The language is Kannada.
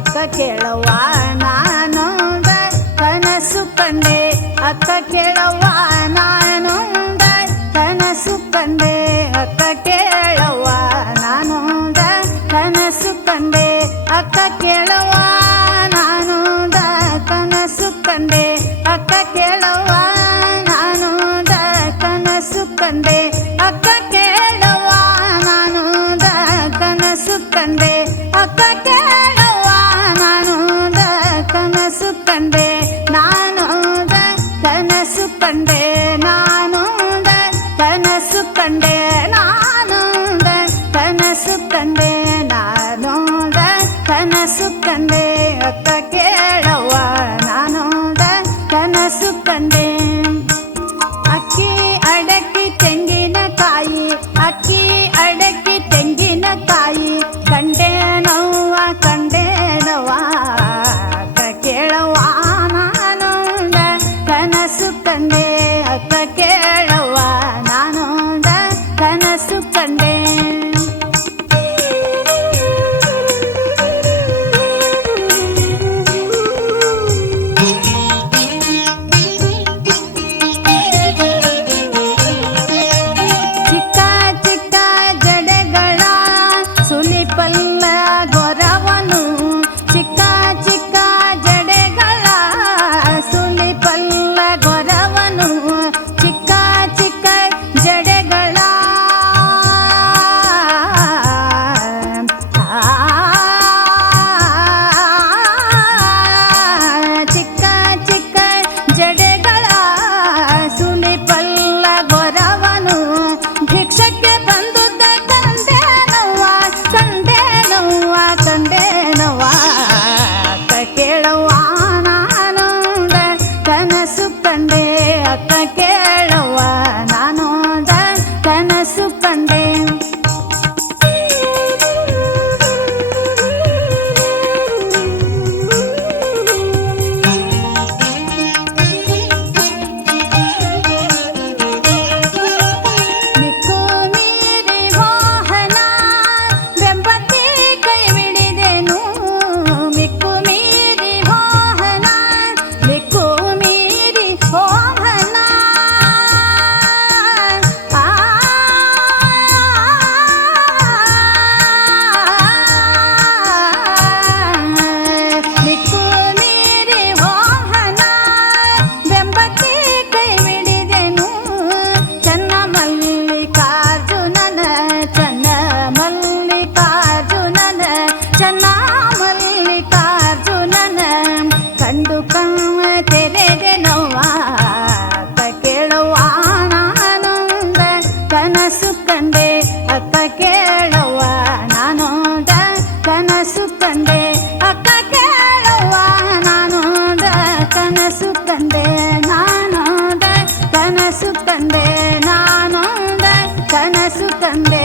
ಅಕ್ಕ ಕೇಳವ್ವ ನಾನು ಕನಸು ಕಂಡೆ ಅಕ್ಕ ಕೇಳವ್ವ ನಾನು ಕನಸು ಕಂಡೆ ಅಕ್ಕ ಕೇಳವ್ವ ನಾನು ಕನಸು ಕಂಡೆ ಅಕ್ಕ ಕೇಳವ್ವ ನಾನು ಕನಸು ಕಂಡೆ ಅಕ್ಕ ಕೇಳವ್ವ ನಾನು ಕನಸು ಕಂಡೆ ಅಕ್ಕ ಕೇಳವ್ವ ನಾನು ಕನಸು ಕಂಡೆ ಅಕ್ಕ ಕೇಳವ್ವ ನಾನು ಕನಸು ಕಂಡೆ ನಾನು ಕನಸು ಕಂಡೆ ನಾನು ಕನಸು ಕಂಡೆ ನಾನು ಕನಸು ಕಂಡೆ ನಾನು ಕನಸು ಕಂಡೆ ಅಕ್ಕ ಕೇಳವ್ವ ನಾನು ಕನಸು ಕಂಡೆ ಅಕ್ಕಿ ಅಡಕ್ಕಿ ತೆಂಗಿನಕಾಯಿ ಅಕ್ಕಿ ಅಡಕ್ಕಿ ತೆಂಗಿನಕಾಯಿ ಕಂಡೆ ನೋವ ಅಕ್ಕ ಕೇಳವ್ವ ನಾನು ಕನಸು ಕಂಡೆ ಅಕ್ಕ ಕೇಳವ್ವ ನಾನು ಕನಸು ಕಂಡೆ ಅಕ್ಕ ಕೇಳವ್ವ ನಾನು ಕನಸು ಕಂಡೆ ಮಿಕ್ಕು ಮೀರಿ ವಾಹನ ಬೆಂಬತ್ತಿ ಕೈ ಬಿಡಿದೆನು ಮಿಕ್ಕು ಮೀರಿ ವಾಹನ ಮಿಕ್ಕು ಮೀರಿ ವಾಹನ ಮಿಕ್ಕು ಮೀರಿ ವಾಹನ ಬೆಂಬತ್ತಿ ಕೈ ಬಿಡಿದೆನು ಚನ್ನ ಮಲ್ಲಿಕಾರ್ಜುನನ ಚನ್ನ ಮಲ್ಲಿಕಾರ್ಜುನನ ಚನ್ನ ಮಲ್ಲಿಕಾರ್ಜುನನ ಕಂಡು ಕಮ್ಮ ತೆರೆದೆನವ್ವ ಅಕ್ಕ ಕೇಳವ್ವ ನಾನು ಕನಸು ಕಂಡೆ ಅಕ್ಕ ಕೇಳವ್ವ ನಾನು ಕನಸು ಕಂಡೆ ಅಕ್ಕ ಕೇಳವ್ವ ನಾನು ಕನಸು ಕಂಡೆ ನಾನು ಕನಸು ಕಂಡೆ ನಾನು ಕನಸು ಕಂಡೆ